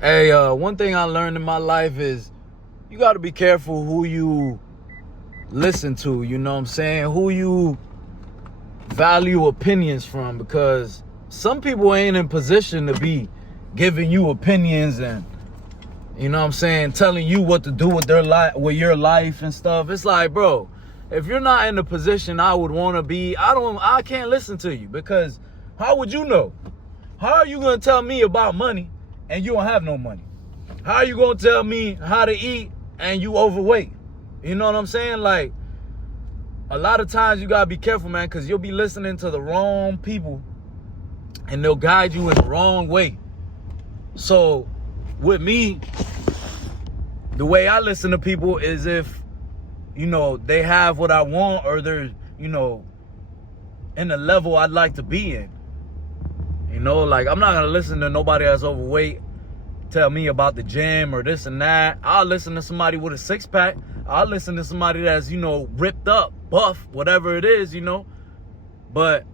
Hey, one thing I learned in my life is you got to be careful who you listen to, you know what I'm saying? Who you value opinions from, because some people ain't in position to be giving you opinions and, you know what I'm saying, telling you what to do with their life, with your life and stuff. It's like, bro, if you're not in the position I would want to be, I can't listen to you, because how would you know? How are you going to tell me about money and you don't have no money? How are you going to tell me how to eat and you overweight? You know what I'm saying? Like, a lot of times you got to be careful, man, because you'll be listening to the wrong people and they'll guide you in the wrong way. So with me, the way I listen to people is if, you know, they have what I want, or they're, you know, in the level I'd like to be in. You know, like, I'm not going to listen to nobody that's overweight tell me about the gym or this and that. I'll listen to somebody with a six-pack. I'll listen to somebody that's, you know, ripped up, buff, whatever it is, you know. But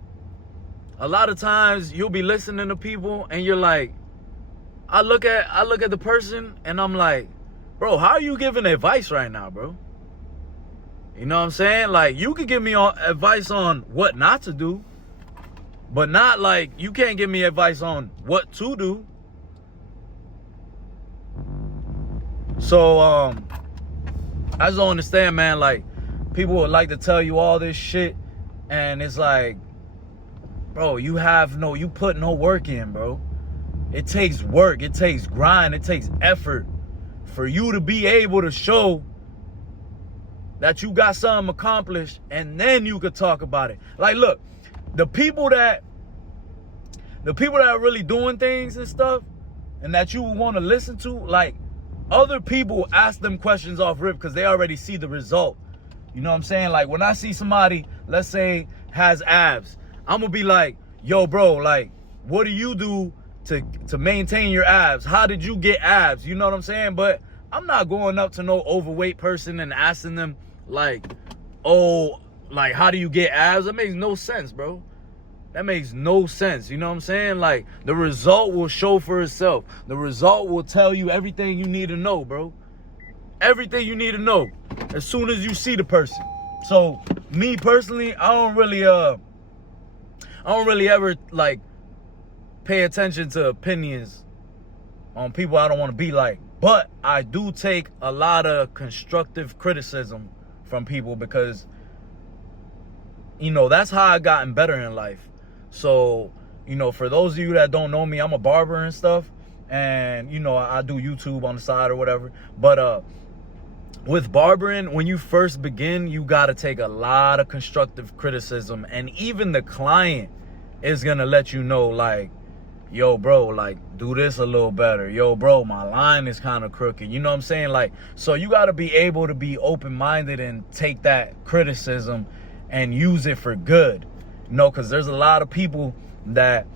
a lot of times you'll be listening to people and you're like, I look at the person and I'm like, bro, how are you giving advice right now, bro? You know what I'm saying? Like, you could give me advice on what not to do, but not like, you can't give me advice on what to do. So, I just don't understand, man. Like, people would like to tell you all this shit, and it's like, bro, you put no work in, bro. It takes work, it takes grind, it takes effort for you to be able to show that you got something accomplished, and then you could talk about it. Like, look, the people that are really doing things and stuff, and that you want to listen to, like, other people ask them questions off rip because they already see the result. You know what I'm saying? Like, when I see somebody, let's say, has abs, I'm gonna be like, yo, bro, like, what do you do to maintain your abs? How did you get abs? You know what I'm saying? But I'm not going up to no overweight person and asking them, like, oh, like, how do you get abs? That makes no sense, bro. That makes no sense. You know what I'm saying? Like, the result will show for itself. The result will tell you everything you need to know, bro. Everything you need to know as soon as you see the person. So, me personally, I don't really ever, like, pay attention to opinions on people I don't want to be like. But I do take a lot of constructive criticism from people, because, you know, that's how I gotten better in life. So, you know, for those of you that don't know me, I'm a barber and stuff. And, you know, I do YouTube on the side or whatever. But with barbering, when you first begin, you got to take a lot of constructive criticism. And even the client is going to let you know, like, yo, bro, like, do this a little better. Yo, bro, my line is kind of crooked. You know what I'm saying? Like, so you got to be able to be open-minded and take that criticism and use it for good. You know, because there's a lot of people that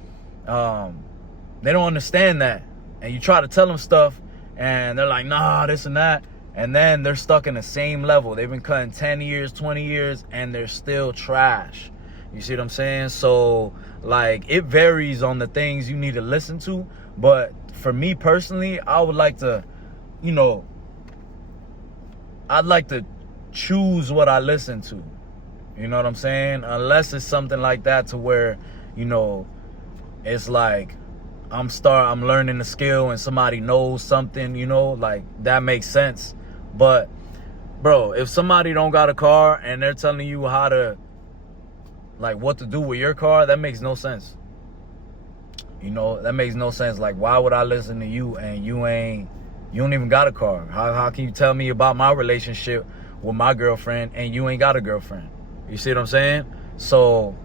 they don't understand that. And you try to tell them stuff and they're like, nah, this and that. And then they're stuck in the same level. They've been cutting 10 years, 20 years, and they're still trash. You see what I'm saying? So, like, it varies on the things you need to listen to. But for me personally, I would like to, you know, I'd like to choose what I listen to. You know what I'm saying? Unless it's something like that to where, you know, it's like I'm learning the skill and somebody knows something, you know, like, that makes sense. But, bro, if somebody don't got a car and they're telling you how to, like, what to do with your car, that makes no sense. You know, that makes no sense. Like, why would I listen to you and you don't even got a car? How can you tell me about my relationship with my girlfriend and you ain't got a girlfriend? You see what I'm saying? So,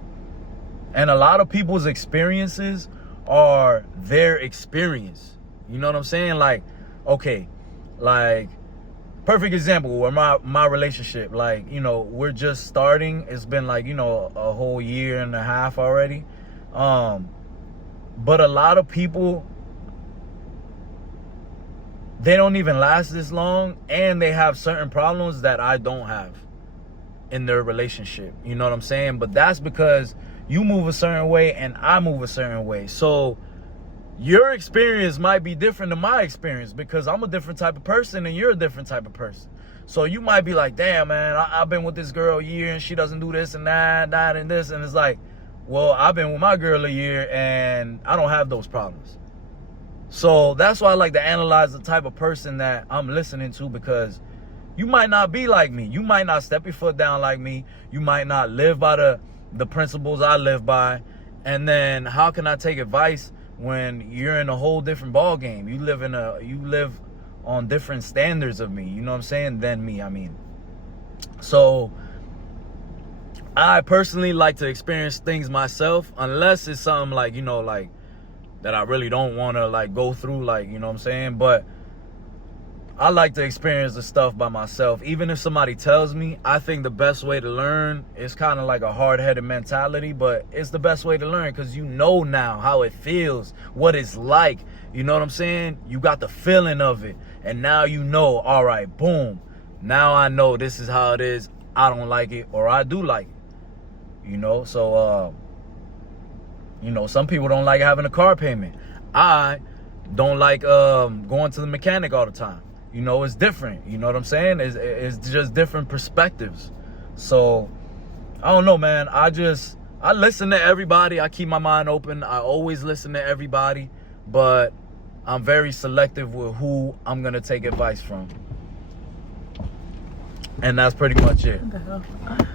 and a lot of people's experiences are their experience. You know what I'm saying? Like, okay, like, perfect example where my relationship, like, you know, we're just starting. It's been like, you know, a whole year and a half already. But a lot of people, they don't even last this long, and they have certain problems that I don't have in their relationship. You know what I'm saying? But that's because you move a certain way and I move a certain way. So your experience might be different than my experience because I'm a different type of person and you're a different type of person. So you might be like, damn, man, I've been with this girl a year and she doesn't do this and that and this. And it's like, well, I've been with my girl a year and I don't have those problems. So that's why I like to analyze the type of person that I'm listening to, because you might not be like me. You might not step your foot down like me. You might not live by the principles I live by. And then how can I take advice when you're in a whole different ball game? You live on different standards of me, you know what I'm saying, than me, I mean. So I personally like to experience things myself, unless it's something like, you know, like that I really don't want to like go through, like, you know what I'm saying. But I like to experience the stuff by myself. Even if somebody tells me, I think the best way to learn is kind of like a hard-headed mentality, but it's the best way to learn because you know now how it feels, what it's like. You know what I'm saying? You got the feeling of it. And now you know, all right, boom. Now I know this is how it is. I don't like it or I do like it. You know, so, you know, some people don't like having a car payment. I don't like going to the mechanic all the time. You know, it's different. You know what I'm saying? It's just different perspectives. So, I don't know, man. I listen to everybody. I keep my mind open. I always listen to everybody. But I'm very selective with who I'm going to take advice from. And that's pretty much it. What the hell?